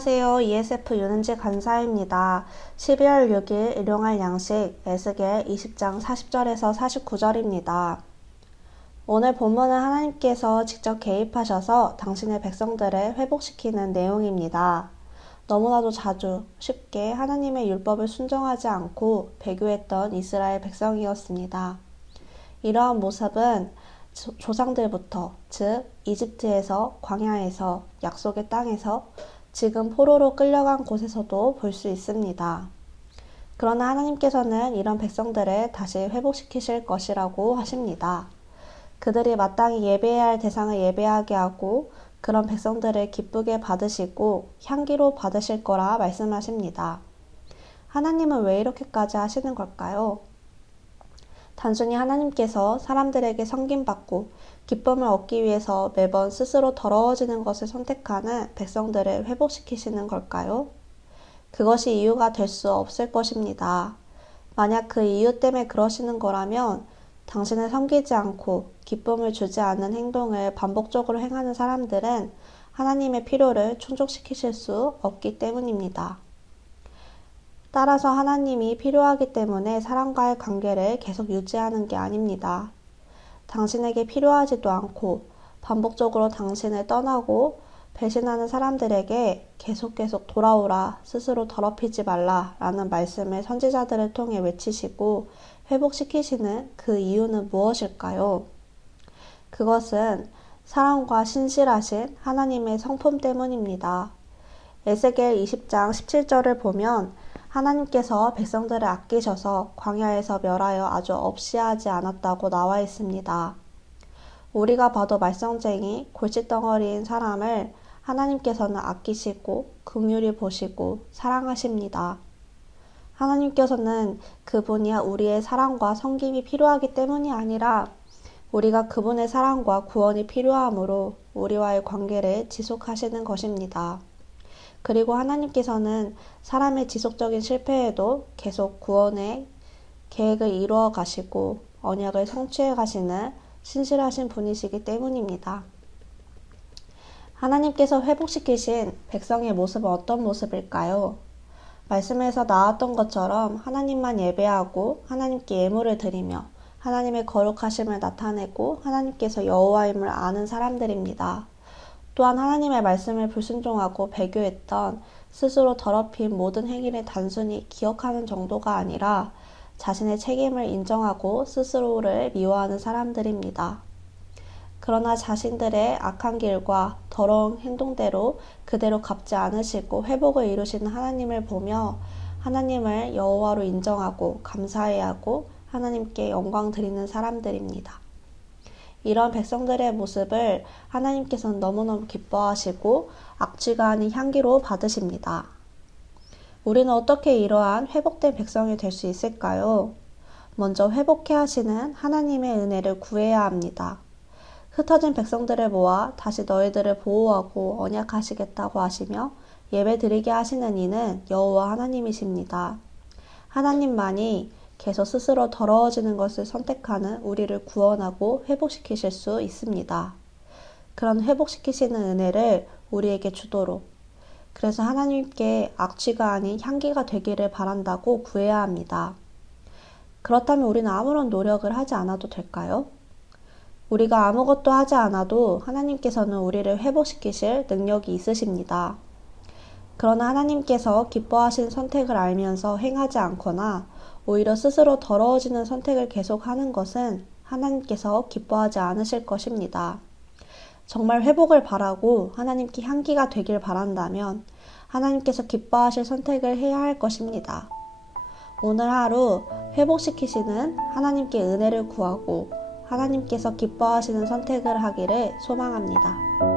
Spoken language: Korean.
안녕하세요. ESF 윤은지 간사입니다. 12월 6일 일용할 양식 에스겔 20장 40절에서 49절입니다. 오늘 본문은 하나님께서 직접 개입하셔서 당신의 백성들을 회복시키는 내용입니다. 너무나도 자주 쉽게 하나님의 율법을 순종하지 않고 배교했던 이스라엘 백성이었습니다. 이러한 모습은 조상들부터, 즉 이집트에서, 광야에서, 약속의 땅에서, 지금 포로로 끌려간 곳에서도 볼 수 있습니다. 그러나 하나님께서는 이런 백성들을 다시 회복시키실 것이라고 하십니다. 그들이 마땅히 예배해야 할 대상을 예배하게 하고 그런 백성들을 기쁘게 받으시고 향기로 받으실 거라 말씀하십니다. 하나님은 왜 이렇게까지 하시는 걸까요? 단순히 하나님께서 사람들에게 섬김받고 기쁨을 얻기 위해서 매번 스스로 더러워지는 것을 선택하는 백성들을 회복시키시는 걸까요? 그것이 이유가 될 수 없을 것입니다. 만약 그 이유 때문에 그러시는 거라면 당신을 섬기지 않고 기쁨을 주지 않는 행동을 반복적으로 행하는 사람들은 하나님의 필요를 충족시키실 수 없기 때문입니다. 따라서 하나님이 필요하기 때문에 사람과의 관계를 계속 유지하는 게 아닙니다. 당신에게 필요하지도 않고 반복적으로 당신을 떠나고 배신하는 사람들에게 계속 돌아오라, 스스로 더럽히지 말라 라는 말씀을 선지자들을 통해 외치시고 회복시키시는 그 이유는 무엇일까요? 그것은 사랑과 신실하신 하나님의 성품 때문입니다. 에스겔 20장 17절을 보면 하나님께서 백성들을 아끼셔서 광야에서 멸하여 아주 없이하지 않았다고 나와 있습니다. 우리가 봐도 말썽쟁이, 골칫덩어리인 사람을 하나님께서는 아끼시고 긍휼히 보시고 사랑하십니다. 하나님께서는 그분이 우리의 사랑과 섬김이 필요하기 때문이 아니라 우리가 그분의 사랑과 구원이 필요하므로 우리와의 관계를 지속하시는 것입니다. 그리고 하나님께서는 사람의 지속적인 실패에도 계속 구원의 계획을 이루어 가시고 언약을 성취해 가시는 신실하신 분이시기 때문입니다. 하나님께서 회복시키신 백성의 모습은 어떤 모습일까요? 말씀에서 나왔던 것처럼 하나님만 예배하고 하나님께 예물을 드리며 하나님의 거룩하심을 나타내고 하나님께서 여호와임을 아는 사람들입니다. 또한 하나님의 말씀을 불순종하고 배교했던 스스로 더럽힌 모든 행위를 단순히 기억하는 정도가 아니라 자신의 책임을 인정하고 스스로를 미워하는 사람들입니다. 그러나 자신들의 악한 길과 더러운 행동대로 그대로 갚지 않으시고 회복을 이루시는 하나님을 보며 하나님을 여호와로 인정하고 감사해야 하고 하나님께 영광 드리는 사람들입니다. 이런 백성들의 모습을 하나님께서는 너무너무 기뻐하시고 악취가 아닌 향기로 받으십니다. 우리는 어떻게 이러한 회복된 백성이 될 수 있을까요? 먼저 회복해 하시는 하나님의 은혜를 구해야 합니다. 흩어진 백성들을 모아 다시 너희들을 보호하고 언약하시겠다고 하시며 예배드리게 하시는 이는 여호와 하나님이십니다. 하나님만이 계속 스스로 더러워지는 것을 선택하는 우리를 구원하고 회복시키실 수 있습니다. 그런 회복시키시는 은혜를 우리에게 주도록, 그래서 하나님께 악취가 아닌 향기가 되기를 바란다고 구해야 합니다. 그렇다면 우리는 아무런 노력을 하지 않아도 될까요? 우리가 아무것도 하지 않아도 하나님께서는 우리를 회복시키실 능력이 있으십니다. 그러나 하나님께서 기뻐하신 선택을 알면서 행하지 않거나 오히려 스스로 더러워지는 선택을 계속하는 것은 하나님께서 기뻐하지 않으실 것입니다. 정말 회복을 바라고 하나님께 향기가 되길 바란다면 하나님께서 기뻐하실 선택을 해야 할 것입니다. 오늘 하루 회복시키시는 하나님께 은혜를 구하고 하나님께서 기뻐하시는 선택을 하기를 소망합니다.